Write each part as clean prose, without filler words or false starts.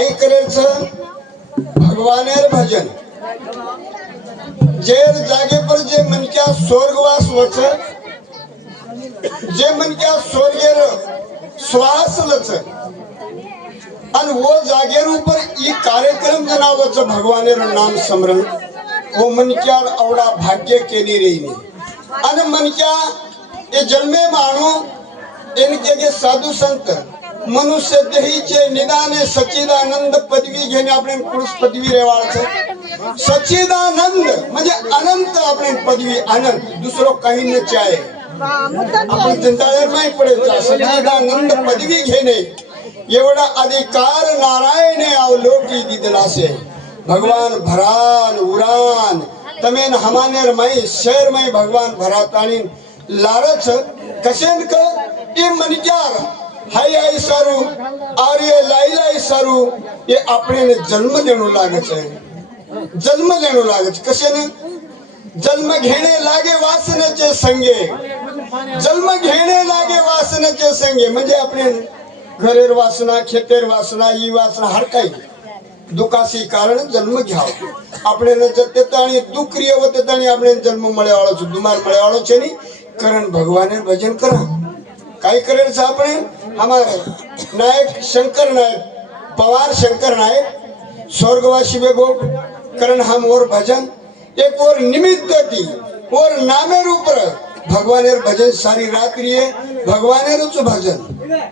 काय करायचं भगवानेर भजन जे जागे पर जे मन क्या स्वर्गवास वच जे मन क्या स्वर्गेर श्वास लच आणि वो जागेर ऊपर ई कार्यक्रम जनावच भगवानेर नाम स्मरण वो मन क्या आवडा भाग्य केली रही आणि मन क्या ये जन्मे मानू इनके जे साधू संत मनुष्य देहीचे निदाने सच्चिदानंद पदवी घेणे आपण पुरुष पदवी रेवाळचं सच्चिदानंद म्हणजे अनंत आपण पदवी आनंद दुसरं काही नच आहे आपण जनताळेर नाही पडायचं सच्चिदानंद पदवी घेणे एवढा अधिकार नारायणे अवलोकी दिदलासे भगवान भरान उरान तमेन हमानेर माई शहर माई भगवान भरातानी लारच कशेन क ई मनक्यार हाय आई सारू आर्य लाईलाई सारू ये आपणे जन्म देणू लागच आहे जन्म देणू लागच कशेन जन्म घेणे लागे वासनेचे संगे जन्म घेणे लागे वासनेचे संगे म्हणजे आपणे घरेर वासना खेतेर वासना ही वासना हर काही दुखाशी कारण जन्म घ्याव આપણે જતેતાણી દુઃખ રેવતતાણી આપણે જન્મ મળ્યાવાળો છે દુમાર મળ્યાવાળો છે ની કરણ ભગવાને ભજન કરા કાઈ કરેલ છે આપણે हमारे नायक शंकर नायक पवार शंकर नायक स्वर्गवासी बेगो करण हम और भजन एक और निमित्त थी और नामे रूप भगवानेर भजन सारी रात्रि है भगवानेरच भजन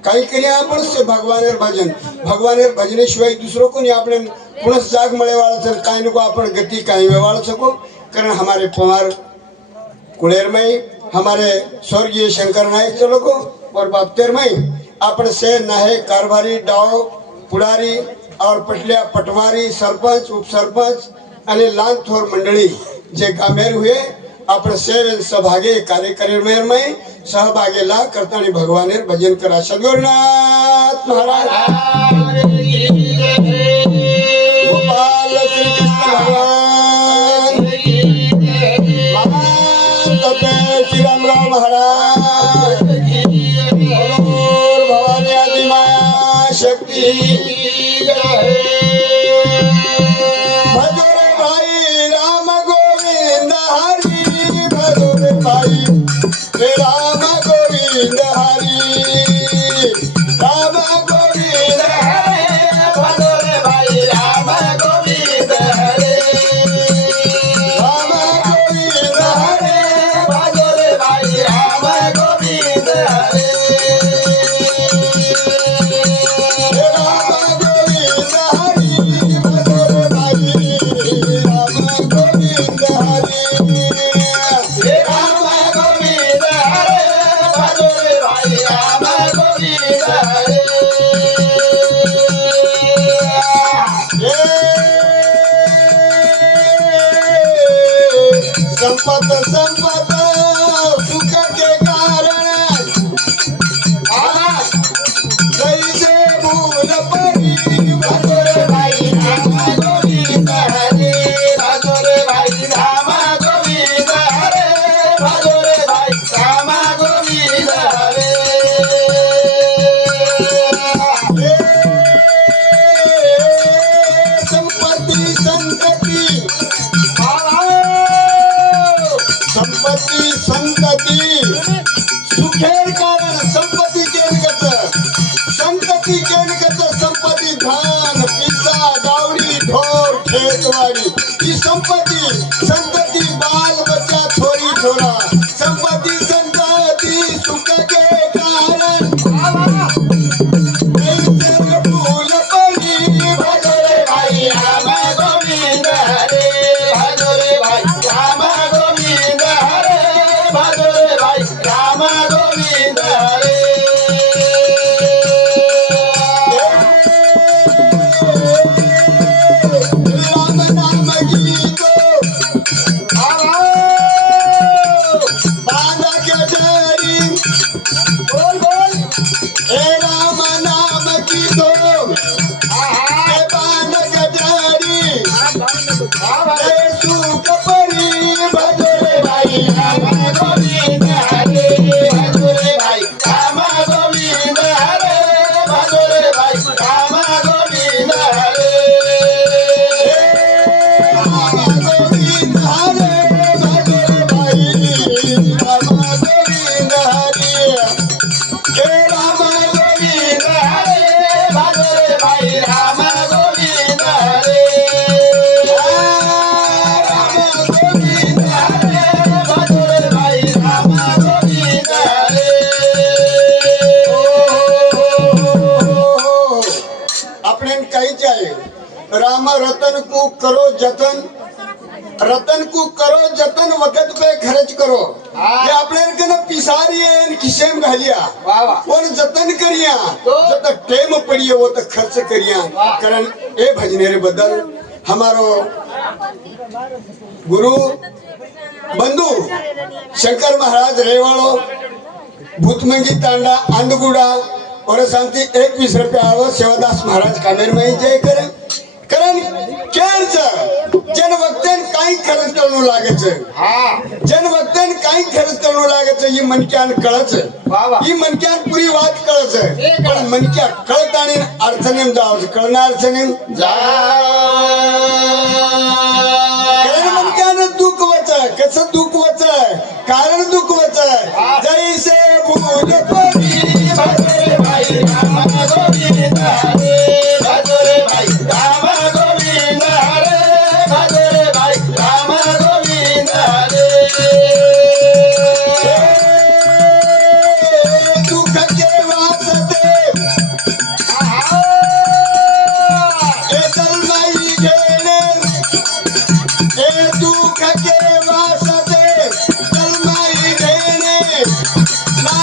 काही करिया आपण से भगवानेर भजन भगवानेर भजने शिवाय दुसरो कोणी आपण पुनस जाग मळेवाळा छे काही नको आपण गती काही वेवाळ सको कारण हमारे पवार कुळेरमय हमारे स्वर्गीय शंकर नायक चलो को और बापतेरमय आपण से नाहे कारभारी डाव पुढारी और पटल्या पटवारी सरपंच उपसरपंच आणि लांथोर मंडळी जे गामेर हुए आपण सेवन सहभागे कार्यक्रम में सहभागेला करतानी भगवानेर भजन करा सद्गुरुनाथ महाराज गोपाल श्री कृष्ण भगवान तपे श्री रामराव महाराज भवानी आदि माया शक्ति भजरे भाई राम गोविंद हरि भजरे भाई राम गोविंद हरि राम गोविंद हरि भजरे भाई राम गोविंद हरि राम गोविंद हरि भजरे भाई राम गोविंद हरि संपत संपत सुख के कारण जैसे भूल परी भजरे भाई राम गोविंद हरे भजरे भाई राम गोविंद हरे भजरे भाई राम गोविंद हरे संपत्ति संतति संपत्ति संतति सुखेर कारण संपत्ति के निकट संतति के निकट संपत्ति धान पिसा गावड़ी ढोर खेतवाड़ी ये संपत्ति संतति बाल बच्चा छोरी छोरा संपत्ति संतति सुख के कारण फूल परी भजरे भाई राम गोविंद हरे भजरे भाई राम गोविंद हरे भजरे भाई राम गोविंद हरे राम रतन को करो जतन, रतन को करो जतन, वक्त पे खर्च करो. जे आपल्याला पिसारी आहे खिशेम घालिया और जतन करिया जत टेम पड़िए वो तो खर्च करिया. कारण ए भजनेरे बदल हमारो गुरु बंधु शंकर महाराज रेवाड़ो भूतमंगी तांडा आंदगुड़ा और शांति 21 रुपया आव सेवादास महाराज कामेर में जय करे. कारण केरच जन वक्तन काही खर्च करणं लागेच. जन वक्तन काही खर्च करणं लागेच. ही मनक्यान कळच, ही मनक्यान पुरी वात कळच. पण मनक्या कळतानी अडचणीम जावं कळणार अडचणीम कारण मनक्यान दुःख वच कसं दुःख वच कारण दुःख वच जैसे भूल परी भजरे भाई राम गोविंद हरे भजरे भाई राम गोविंद हरे भजरे भाई राम गोविंद हरे. दुःख के वास्ते ए तलवाई घेणे ए दुःख के वास्ते तलवाई घेणे ना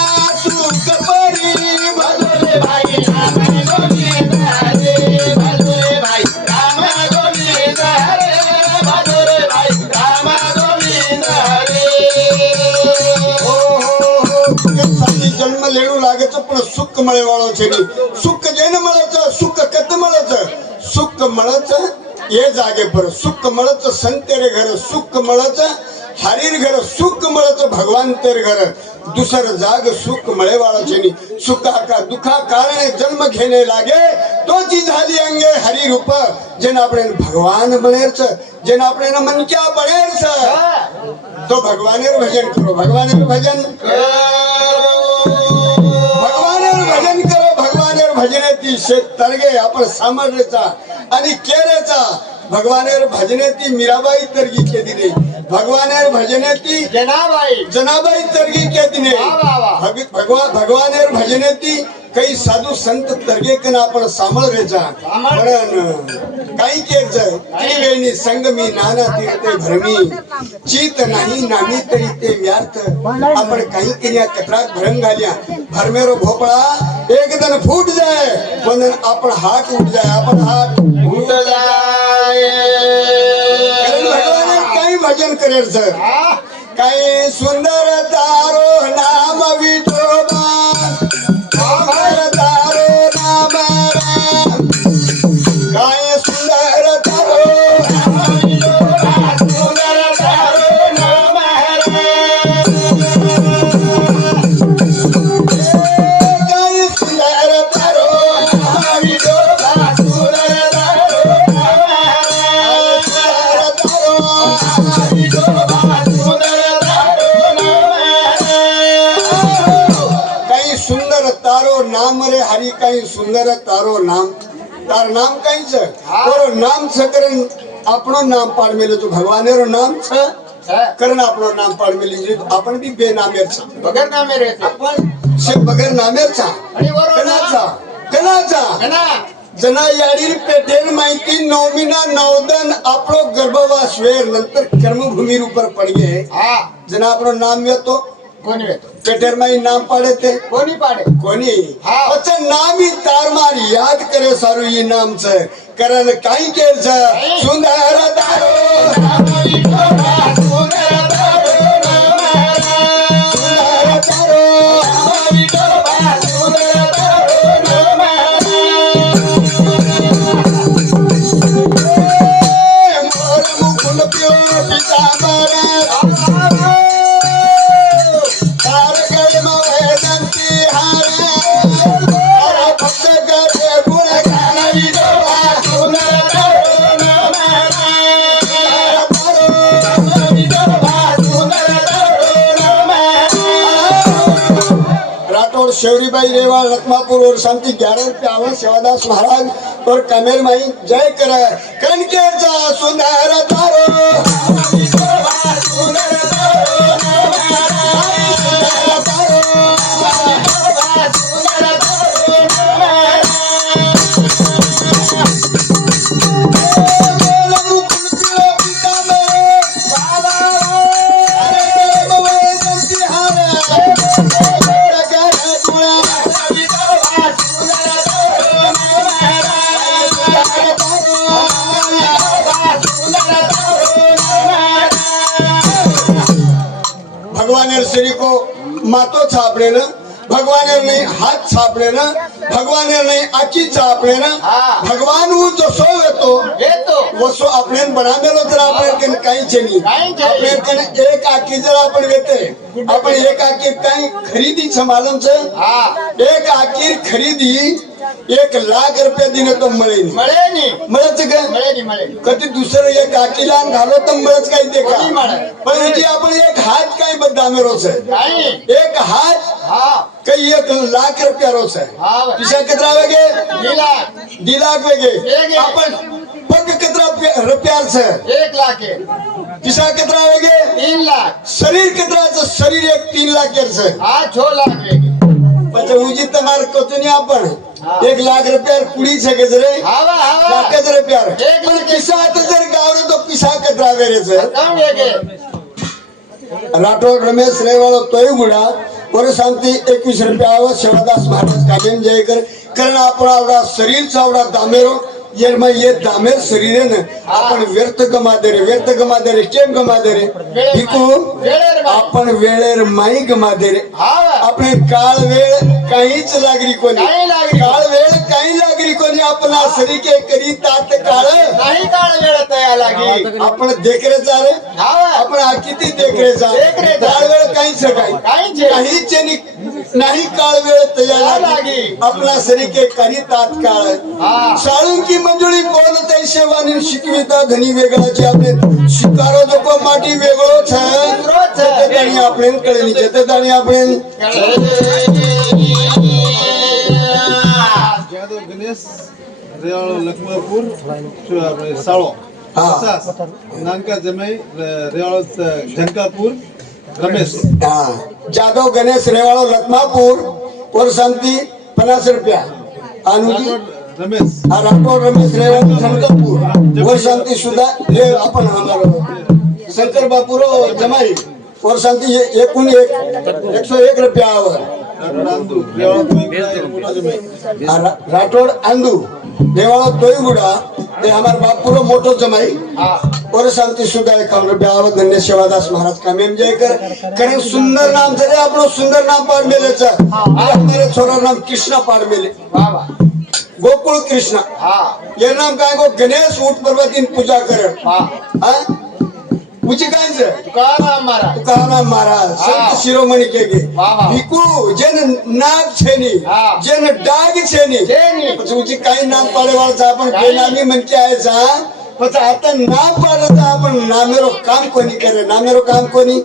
सुख परी भजरे भाई राम गोविंद हरे भजरे भाई राम गोविंद हरे भजरे भाई राम गोविंद हरे. जन्म लेणू लागे पण सुख मळे वाळो છે ની સુખ જેને મળે છે સુખ કત મળે છે સુખ મળે છે એ જાગે પર સુખ મળે છે સંતેરે ઘર સુખ મળે છે हरीर घर सुख મળે भगवान तेरे घर दूसर जाग सुख મળે वाळो છે ની सुखा का दुखा कारणे जन्म घेने लागे तो जी झाली अंगे हरी रूप जेन આપણે भगवान बनेर છે जेन આપણે मन क्या बनेर છે तो भगवानेर भजन करो भगवानेर भजन भगवानेर भजन करो भगवानेर भजनेती शेत तरगे आपण सामर्थ्याचा आणि केरेचा भगवानेर भजनेती मीराबाई तरगी केली रे भगवानेर भजनेती जनाबाई तरगी केली रे भगवानेर भजनेती काही साधू संत तरगे कन आपण सामळरेचा म्हणून काही केच त्रिवेणी संगमी नाना तीर्थे भरमी चित नाही नामी तरी ते व्यर्थ आपण काही केल्या तक्रार भरंग घालिया भरमेरो भोपळा एकदम फूट जाए वंदन आपण हात उठ जाए आपण हात उठ जाए भगवान काही भजन करेल सर काही सुंदर तारो नाम विठोबा तारो नाम राम काय सुंदर तारो नाम विठोबा सुंदर तारो नाम काय सुंदर तारो नाम विठोबा सुंदर तारो तारो नाम रे हरी काही सुंदर तारो नाम तार नाम काही छ और नाम छ करन आपनो नाम पाड मेले तो भगवानेरो नाम छ करन आपनो नाम पाड मेले आपण भी बेनामेर छ बगर नामे रे आपण से बगर नामेर छ आणि कनाचा जना याडीर पेटेर माहिती नवमीना नवदन आपलो गर्भवास वेर नंतर कर्मभूमी ऊपर पड़ गए जना आपनो नाम येतो कोणी येतो पेटेर माई नाम पाडे ते कोणी पाडे कोणी अच्छा नाम ही तार मार याद करे सारू ये नाम छ करन काही केल छ सुंदर तारो नाम विठोबा सुंदर तारो नाम सुंदर तारो नाम विठोबा सुंदर तारो नाम मोर मुकुल प्यो पितांबर शेवरीबाई रेवाड़ लखमापुर और शांति 11 रुपया आवा सेवादास महाराज और कमेर माई जय कर कन के सुंदर तारो शरीर को मातो छापने न भगवान नहीं हाथ छापने न भगवान नहीं आखी छापने न भगवान वो जो सो येतो वो सो आपने बनामेलो तर आपण काही चेनी आपण एक आखी जर आपण घेते आपण एक आखी काही खरेदी मालूम छे एक आखी खरेदी 1 लाख रुपया दिने तो मळे नाही कधी दुसरं एक आखीला घालो तर मळच काही ते का पण जी आपण एक हात काही बदामेरो छे एक हात कई 1 लाख रुपया रोज है पिसा कितना वेगे 2 लाख वेगे अपन पग कितना रुपया से 1 लाख है पिसा कितना वेगे 3 लाख शरीर कितना से शरीर 3 लाख के से 6 लाख वेगे पचे उजी तमार कोचनी आपण 1 लाख रुपया कुडी छे के रे लाख रुपया पण पिसा जर गावरे तो पिसा कितना वेरे से वेगे राठोड रमेश रेवाळो तोय गुडा और शांति 21 रुपया सेवादास महाराज कामेम जयकर कारण आपण आवडा शरीर चावडा दामेरो ये दामेर शरीर है ना आपण व्यर्थ गमा दे रे केम गमा दे रे भिकू आपण वेळेर माई गमा दे रे आपले काळ वेळ काहीच लागरी कोणी काळ वेळ काही लागरी कोणी आपला शरीर के करी तात काळ नाही काळ वेळ तया लागी आपण देखरे जा रे आपण किती देखरे जा काळ वेळ काहीच काहीच नाही काळ वेळ तया लागी आपला शरीर के करी तात काळ साळून की मंजुळी कोण तै सेवानी शिकविता धनी वेगळाचे आपले शिकारो जो को माटी वेगळो छ त्यानी आपले कळणी त्यानी आपले जादव गणेश रेवाळो लखमापूर साळो नानका जमाई रेवाळो झंकापूर रमेश जादव गणेश रेवाळो लखमापूर और शांति 50 रुपया अनुजी रमेश राठोड रमेश रेवाळो झंकापूर और शांति सुधा ये अपन हमारो शंकर बापूरो जमाई और शांति ये 101 रुपया राठोड आंदू रेवाळो तोयगुड़ा ते हमार बापूरो मोटो जमाई और शांति सुधा 51 रुपया धन्य सेवादास महाराज कामेम जयकर कारण सुंदर नाम जरे आपनो सुंदर नाम पाड मेले छ मेरे छोरा नाम कृष्णा पाड मेले गोकुल कृष्णा ये नाम काय को गणेश उठ पर्वतीन पूजा करे पूजी काय से तुकाराम महाराज संत शिरोमणि के भिकू जेन नाग छेनी जेन डाग छेनी पूजी काय नाम पाडे वाळा आपण बेनामी म्हणके आहे जा पण आता नाम पाडता आपण नामेरो काम कोणी करे नामेरो काम कोणी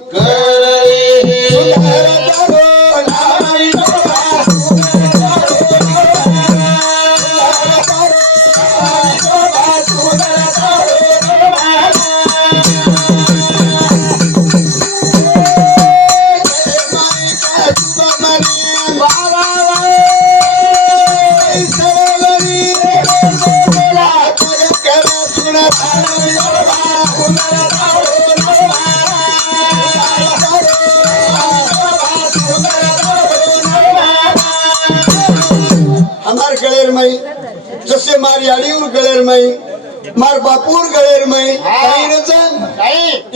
हमार गलेर मई जसे मारी अड़ीउर गलेर मई मार बापूर गलेर मई काही रच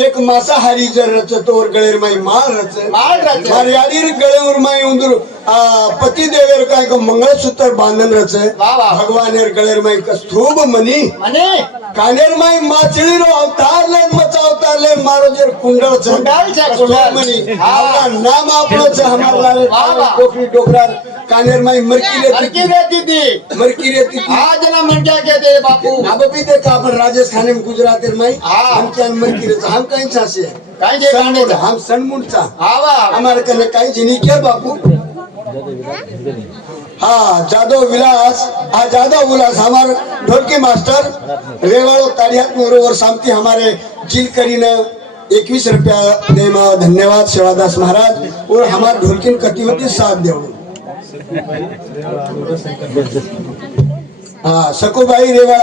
एक मांसाहारी जर रचतो और गलेर मई माल रच मार याडीर गलेर मई उंदर पति देवेर काय को मंगलसूत्र बांधन रच भगवानेर गलेर मई कस्तूब मनी कानेर मई माचड़ी रो अवतार ले मचा अवतार ले मारो जर कुंडल छ मनी आपका नाम आपनो छ हमार लाल कोकरी डोकरा कानेर मई मरकी रहती थी आज ना मन क्या कहते हैं बापू अब भी देखा अपन राजस्थान में गुजरात में हम क्या मरकी रहते हम कहीं छासे कहीं जे कांडे हम सनमुंड चा हमारे कने कहीं जिनी क्या बापू हाँ जादव विलास हमारे ढोलकी मास्टर रेवाड़ो ताड़ियात और शांति हमारे जिल करीने 21 रुपया देमा धन्यवाद सेवादास महाराज और हमारे ढोलकी कटी होती साथ दे हाँ सको भाई रेवाड़ा